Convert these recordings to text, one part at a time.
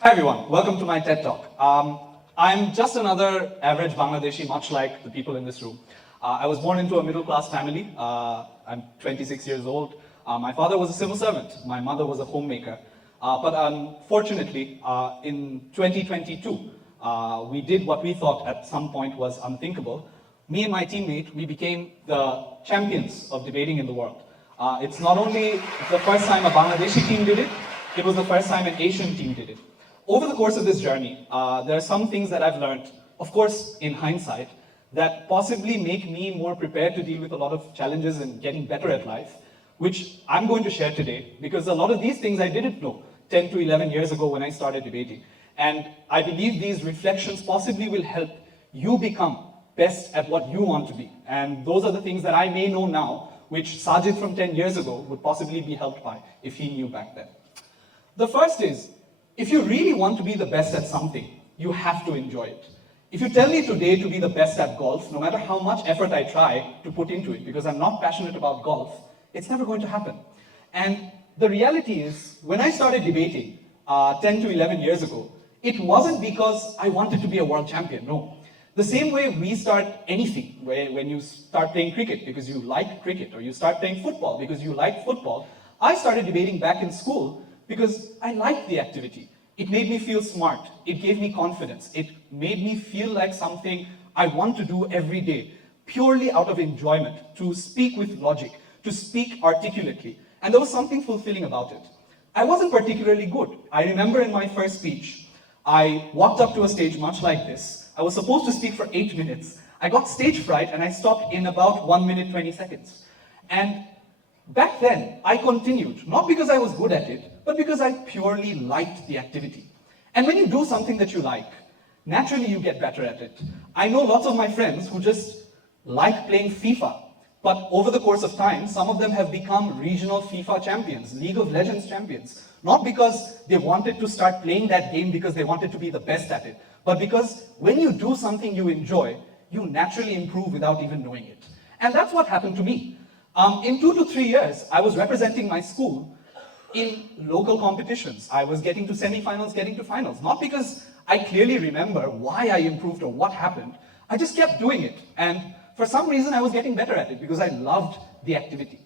Hi everyone, welcome to my TED Talk. I'm just another average Bangladeshi, much like the people in this room. I was born into a middle-class family. I'm 26 years old. My father was a civil servant. My mother was a homemaker. But unfortunately, in 2022, we did what we thought at some point was unthinkable. Me and my teammate, we became the champions of debating in the world. It's not only the first time a Bangladeshi team did it, it was the first time an Asian team did it. Over the course of this journey, there are some things that I've learned, of course, in hindsight, that possibly make me more prepared to deal with a lot of challenges and getting better at life, which I'm going to share today, because a lot of these things I didn't know 10 to 11 years ago when I started debating. And I believe these reflections possibly will help you become best at what you want to be. And those are the things that I may know now, which Sajid from 10 years ago would possibly be helped by if he knew back then. The first is, if you really want to be the best at something, you have to enjoy it. If you tell me today to be the best at golf, no matter how much effort I try to put into it, because I'm not passionate about golf, it's never going to happen. And the reality is, when I started debating 10 to 11 years ago, it wasn't because I wanted to be a world champion, no. The same way we start anything, when you start playing cricket because you like cricket, or you start playing football because you like football, I started debating back in school because I liked the activity. It made me feel smart. It gave me confidence. It made me feel like something I want to do every day, purely out of enjoyment, to speak with logic, to speak articulately. And there was something fulfilling about it. I wasn't particularly good. I remember in my first speech, I walked up to a stage much like this. I was supposed to speak for 8 minutes. I got stage fright and I stopped in about 1 minute, 20 seconds. And back then, I continued, not because I was good at it, but because I purely liked the activity. And when you do something that you like, naturally you get better at it. I know lots of my friends who just like playing FIFA, but over the course of time, some of them have become regional FIFA champions, League of Legends champions. Not because they wanted to start playing that game because they wanted to be the best at it, but because when you do something you enjoy, you naturally improve without even knowing it. And that's what happened to me. In 2 to 3 years, I was representing my school in local competitions. I was getting to semifinals, getting to finals. Not because I clearly remember why I improved or what happened. I just kept doing it. And for some reason, I was getting better at it because I loved the activity.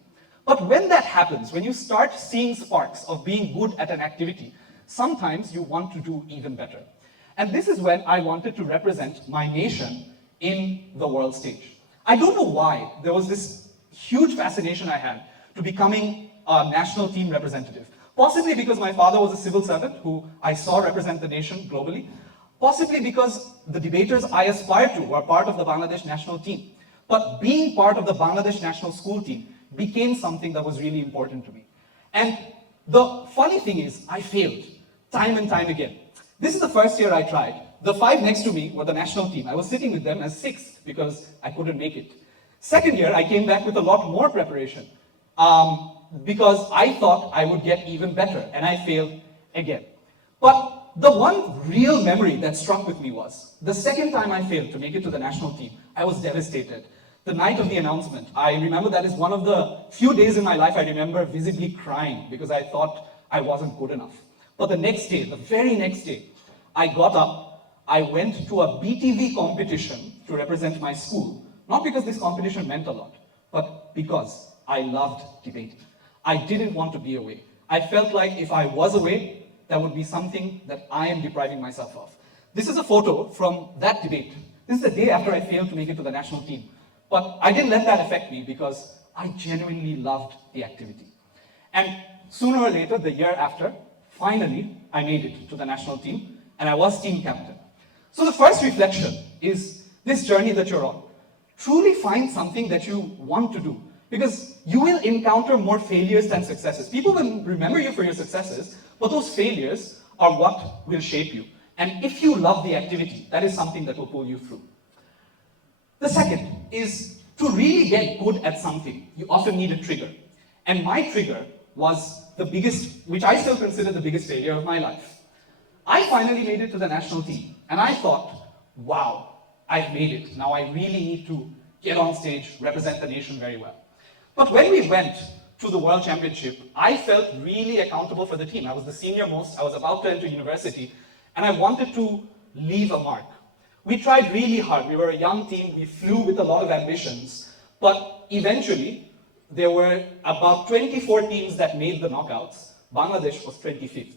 But when that happens, when you start seeing sparks of being good at an activity, sometimes you want to do even better. And this is when I wanted to represent my nation in the world stage. I don't know why there was this huge fascination I had to becoming a national team representative. Possibly because my father was a civil servant who I saw represent the nation globally. Possibly because the debaters I aspired to were part of the Bangladesh national team. But being part of the Bangladesh national school team became something that was really important to me. And the funny thing is, I failed time and time again. This is the first year I tried. The 5 next to me were the national team. I was sitting with them as 6th because I couldn't make it. Second year, I came back with a lot more preparation because I thought I would get even better, and I failed again. But the one real memory that struck with me was the second time I failed to make it to the national team, I was devastated. The night of the announcement, I remember that is one of the few days in my life I remember visibly crying because I thought I wasn't good enough. But the next day, the very next day, I got up, I went to a BTV competition to represent my school. Not because this competition meant a lot, but because I loved debating. I didn't want to be away. I felt like if I was away, that would be something that I am depriving myself of. This is a photo from that debate. This is the day after I failed to make it to the national team. But I didn't let that affect me because I genuinely loved the activity. And sooner or later, the year after, finally, I made it to the national team, and I was team captain. So the first reflection is this journey that you're on. Truly find something that you want to do, because you will encounter more failures than successes. People will remember you for your successes, but those failures are what will shape you. And if you love the activity, that is something that will pull you through. The second is to really get good at something, you often need a trigger. And my trigger was the biggest, which I still consider the biggest failure of my life. I finally made it to the national team, and I thought, wow, I've made it. Now I really need to get on stage, represent the nation very well. But when we went to the World Championship, I felt really accountable for the team. I was the senior most, I was about to enter university, and I wanted to leave a mark. We tried really hard. We were a young team, we flew with a lot of ambitions, but eventually, there were about 24 teams that made the knockouts. Bangladesh was 25th.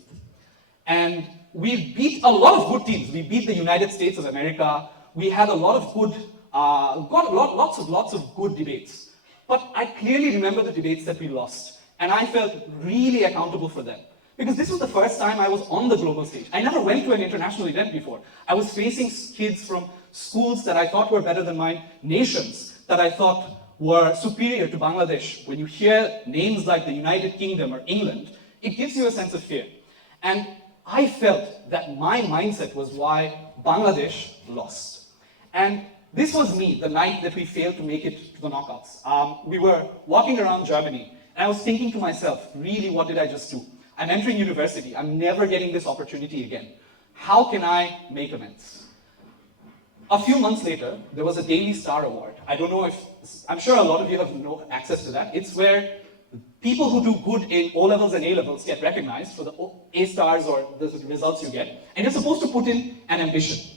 And we beat a lot of good teams. We beat the United States of America. We had a lot of good, lots of good debates. But I clearly remember the debates that we lost. And I felt really accountable for them. Because this was the first time I was on the global stage. I never went to an international event before. I was facing kids from schools that I thought were better than mine, nations that I thought were superior to Bangladesh. When you hear names like the United Kingdom or England, it gives you a sense of fear. And I felt that my mindset was why Bangladesh lost. And this was me, the night that we failed to make it to the knockouts. We were walking around Germany, and I was thinking to myself, really, what did I just do? I'm entering university. I'm never getting this opportunity again. How can I make amends? A few months later, there was a Daily Star Award. I don't know if, I'm sure a lot of you have no access to that. It's where people who do good in O-levels and A-levels get recognized for the A stars or the results you get, and you're supposed to put in an ambition.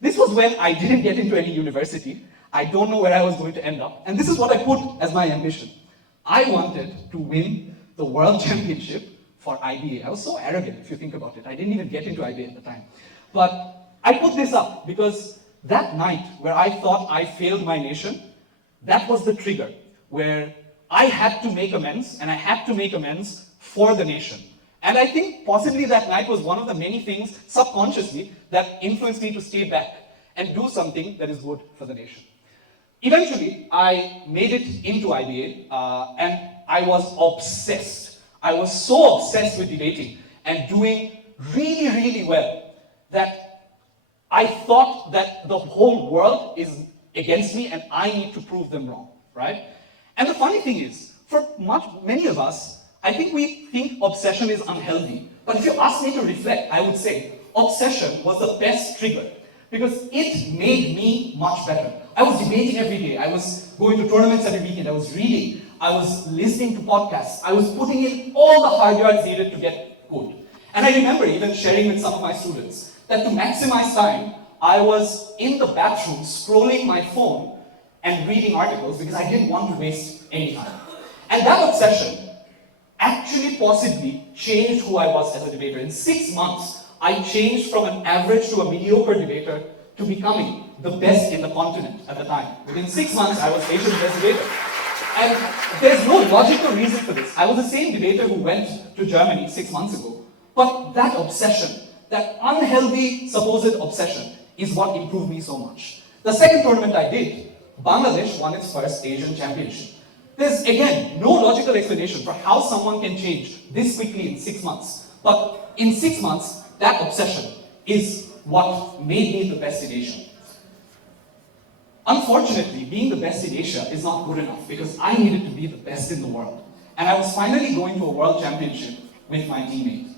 This was when I didn't get into any university. I don't know where I was going to end up, and this is what I put as my ambition. I wanted to win the World Championship for IBA. I was so arrogant, if you think about it. I didn't even get into IBA at the time. But I put this up because that night where I thought I failed my nation, that was the trigger where I had to make amends, and I had to make amends for the nation. And I think possibly that night was one of the many things, subconsciously, that influenced me to stay back and do something that is good for the nation. Eventually, I made it into IBA, and I was obsessed. I was so obsessed with debating and doing really, really well that I thought that the whole world is against me and I need to prove them wrong, right? And the funny thing is, for many of us, I think we think obsession is unhealthy. But if you ask me to reflect, I would say obsession was the best trigger because it made me much better. I was debating every day. I was going to tournaments every weekend. I was reading. I was listening to podcasts. I was putting in all the hard yards needed to get good. And I remember even sharing with some of my students that to maximize time, I was in the bathroom scrolling my phone and reading articles because I didn't want to waste any time. And that obsession actually possibly changed who I was as a debater. In 6 months, I changed from an average to a mediocre debater to becoming the best in the continent at the time. Within 6 months, I was Asia's best debater. And there's no logical reason for this. I was the same debater who went to Germany 6 months ago. But that obsession, that unhealthy supposed obsession, is what improved me so much. The second tournament I did, Bangladesh won its first Asian championship. There's, again, no logical explanation for how someone can change this quickly in 6 months. But in 6 months, that obsession is what made me the best in Asia. Unfortunately, being the best in Asia is not good enough because I needed to be the best in the world. And I was finally going to a world championship with my teammate.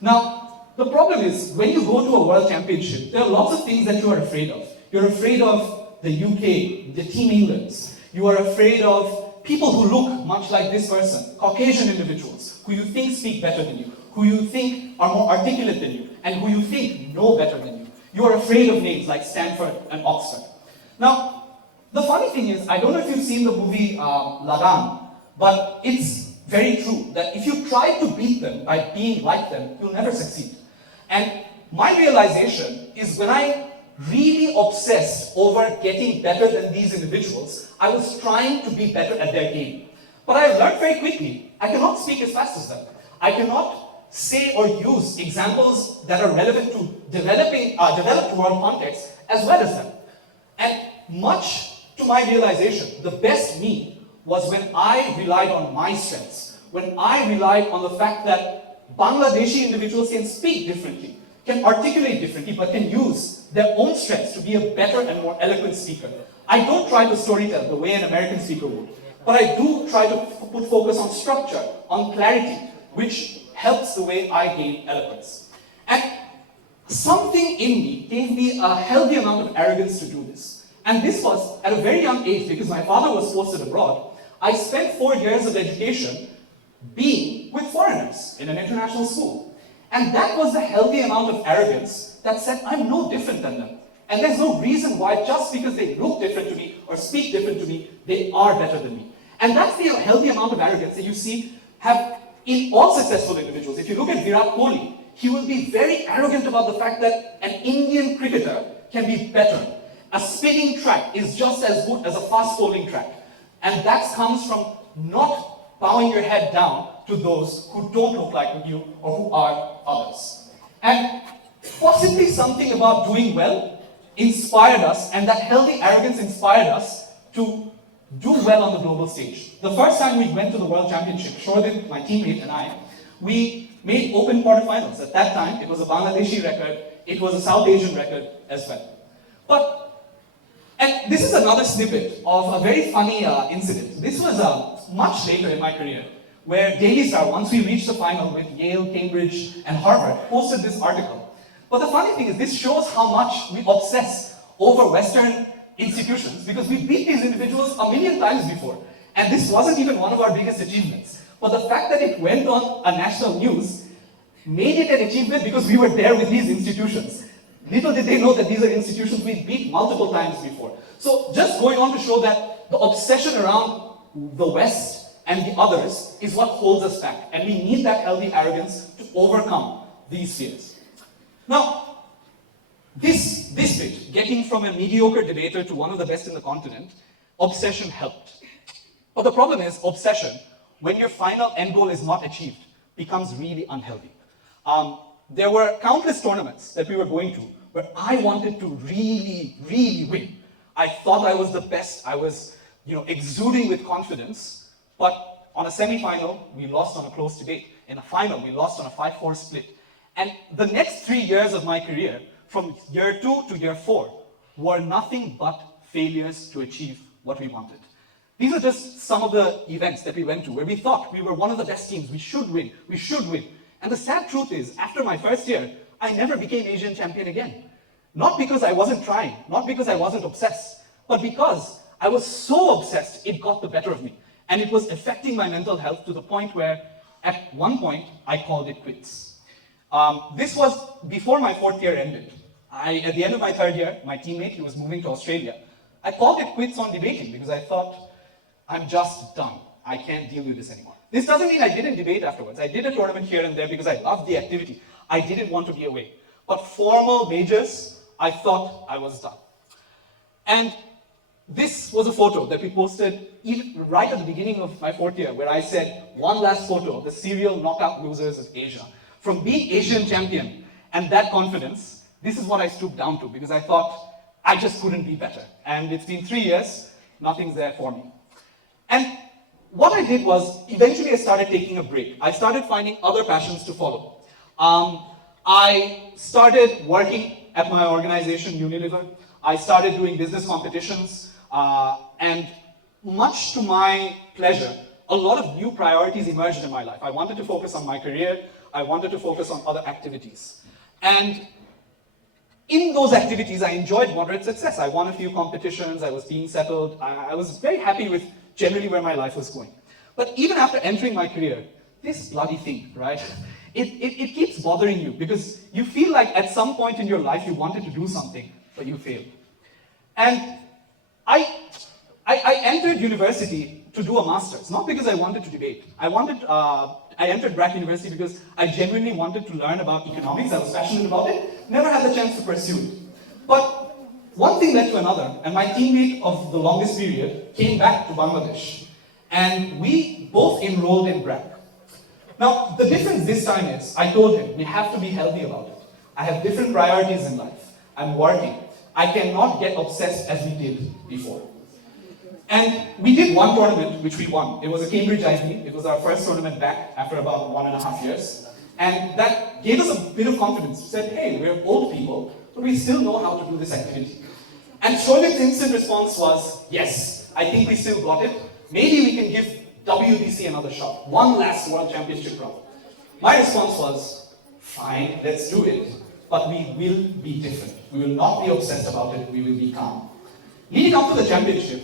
Now, the problem is, when you go to a world championship, there are lots of things that you are afraid of. You're afraid of the UK, the Team Englands. You are afraid of people who look much like this person, Caucasian individuals, who you think speak better than you, who you think are more articulate than you, and who you think know better than you. You are afraid of names like Stanford and Oxford. Now, the funny thing is, I don't know if you've seen the movie Lagan, but it's very true that if you try to beat them by being like them, you'll never succeed. And my realization is when I really obsessed over getting better than these individuals, I was trying to be better at their game. But I learned very quickly, I cannot speak as fast as them. I cannot say or use examples that are relevant to developed world context as well as them. And much to my realization, the best me was when I relied on my strengths, when I relied on the fact that Bangladeshi individuals can speak differently, can articulate differently, but can use their own strengths to be a better and more eloquent speaker. I don't try to storytell the way an American speaker would, but I do try to put focus on structure, on clarity, which helps the way I gain eloquence. And something in me gave me a healthy amount of arrogance to do this. And this was at a very young age because my father was posted abroad. I spent 4 years of education being with foreigners in an international school. And that was the healthy amount of arrogance that said, I'm no different than them. And there's no reason why, just because they look different to me or speak different to me, they are better than me. And that's the healthy amount of arrogance that you see have in all successful individuals. If you look at Virat Kohli, he will be very arrogant about the fact that an Indian cricketer can be better. A spinning track is just as good as a fast bowling track. And that comes from not bowing your head down to those who don't look like you or who are others. And possibly something about doing well inspired us, and that healthy arrogance inspired us to do well on the global stage. The first time we went to the World Championship, Shordin, my teammate, and I, we made open quarterfinals. At that time, it was a Bangladeshi record, it was a South Asian record as well. And this is another snippet of a very funny incident. This was much later in my career, where Daily Star, once we reached the final with Yale, Cambridge, and Harvard, posted this article. But the funny thing is, this shows how much we obsess over Western institutions, because we beat these individuals a million times before. And this wasn't even one of our biggest achievements. But the fact that it went on a national news made it an achievement because we were there with these institutions. Little did they know that these are institutions we beat multiple times before. So just going on to show that the obsession around the West and the others is what holds us back. And we need that healthy arrogance to overcome these fears. Now, this bit, getting from a mediocre debater to one of the best in the continent, obsession helped. But the problem is, obsession, when your final end goal is not achieved, becomes really unhealthy. There were countless tournaments that we were going to where I wanted to really, really win. I thought I was the best. I was, exuding with confidence. But on a semi-final, we lost on a close debate. In a final, we lost on a 5-4 split. And the next 3 years of my career, from year 2 to year 4, were nothing but failures to achieve what we wanted. These are just some of the events that we went to where we thought we were one of the best teams. We should win. We should win. And the sad truth is, after my first year, I never became Asian champion again. Not because I wasn't trying, not because I wasn't obsessed, but because I was so obsessed, it got the better of me. And it was affecting my mental health to the point where, at one point, I called it quits. This was before my 4th year ended. At the end of my 3rd year, my teammate, he was moving to Australia. I called it quits on debating because I thought, I'm just done. I can't deal with this anymore. This doesn't mean I didn't debate afterwards. I did a tournament here and there because I loved the activity. I didn't want to be away. But formal majors, I thought I was done. And this was a photo that we posted even right at the beginning of my 4th year, where I said, one last photo of the serial knockout losers of Asia. From being Asian champion and that confidence, this is what I stooped down to, because I thought I just couldn't be better. And it's been 3 years, nothing's there for me. And what I did was, eventually I started taking a break. I started finding other passions to follow. I started working at my organization, Unilever. I started doing business competitions, and much to my pleasure, a lot of new priorities emerged in my life. I wanted to focus on my career. I wanted to focus on other activities. And in those activities, I enjoyed moderate success. I won a few competitions. I was being settled. I was very happy with generally where my life was going. But even after entering my career, this bloody thing, right? It keeps bothering you because you feel like at some point in your life you wanted to do something, but you failed. And I entered university to do a master's, not because I wanted to debate. I entered BRAC University because I genuinely wanted to learn about economics. I was passionate about it, never had the chance to pursue it. But one thing led to another, and my teammate of the longest period came back to Bangladesh, and we both enrolled in BRAC. Now, the difference this time is, I told him, we have to be healthy about it. I have different priorities in life. I'm working. I cannot get obsessed as we did before. And we did one tournament, which we won. It was a Cambridge IB. It was our first tournament back after about 1.5 years. And that gave us a bit of confidence. We said, hey, we're old people, but we still know how to do this activity. And Shoaib's instant response was, yes, I think we still got it. Maybe we can give WBC another shot. One last World Championship run. My response was, fine, let's do it. But we will be different. We will not be obsessed about it. We will be calm. Leading up to the championship,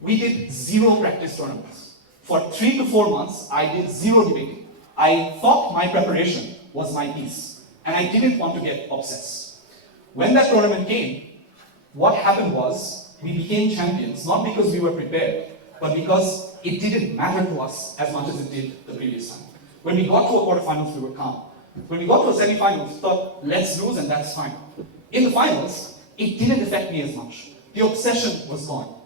we did 0 practice tournaments. For 3 to 4 months, I did zero debating. I thought my preparation was my piece, and I didn't want to get obsessed. When that tournament came, what happened was we became champions, not because we were prepared, but because it didn't matter to us as much as it did the previous time. When we got to a quarterfinals, we were calm. When we got to a semi-finals, we thought, let's lose and that's fine. In the finals, it didn't affect me as much. The obsession was gone.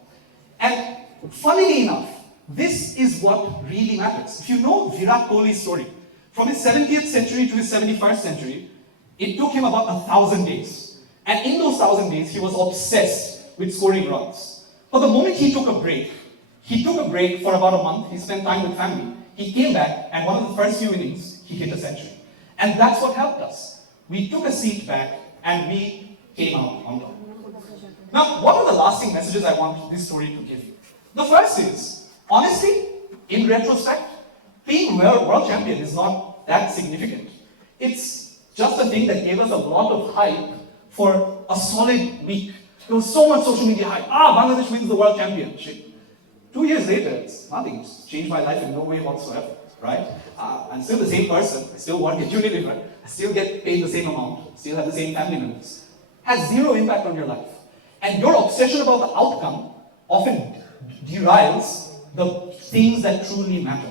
And funnily enough, this is what really matters. If you know Virat Kohli's story, from his 70th century to his 71st century, it took him about 1,000 days. And in those 1,000 days, he was obsessed with scoring runs. But the moment he took a break for about a month, he spent time with family. He came back, and one of the first few innings, he hit a century. And that's what helped us. We took a seat back, and we came out on top. Now, what are the lasting messages I want this story to give you? The first is, honestly, in retrospect, being world champion is not that significant. It's just a thing that gave us a lot of hype for a solid week. There was so much social media hype. Bangladesh wins the world championship. 2 years later, it's nothing. It's changed my life in no way whatsoever, right? I'm still the same person. I still work at Unilever. I still get paid the same amount. Still have the same family members. Has zero impact on your life. And your obsession about the outcome often derails the things that truly matter.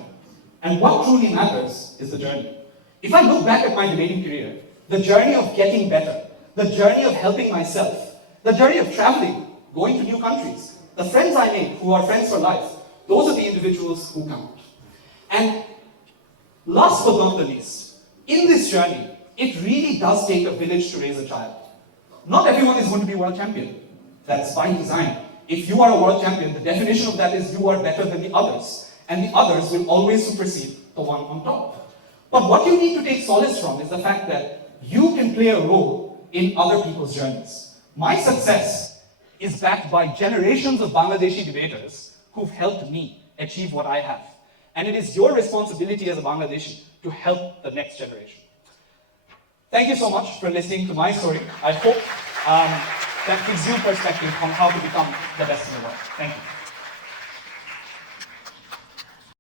And what truly matters is the journey. If I look back at my debating career, the journey of getting better, the journey of helping myself, the journey of traveling, going to new countries, the friends I made who are friends for life, those are the individuals who count. And last but not the least, in this journey, it really does take a village to raise a child. Not everyone is going to be world champion. That's by design. If you are a world champion, the definition of that is you are better than the others, and the others will always supersede the one on top. But what you need to take solace from is the fact that you can play a role in other people's journeys. My success is backed by generations of Bangladeshi debaters who've helped me achieve what I have. And it is your responsibility as a Bangladeshi to help the next generation. Thank you so much for listening to my story. I hope that gives you perspective on how to become the best in the world. Thank you.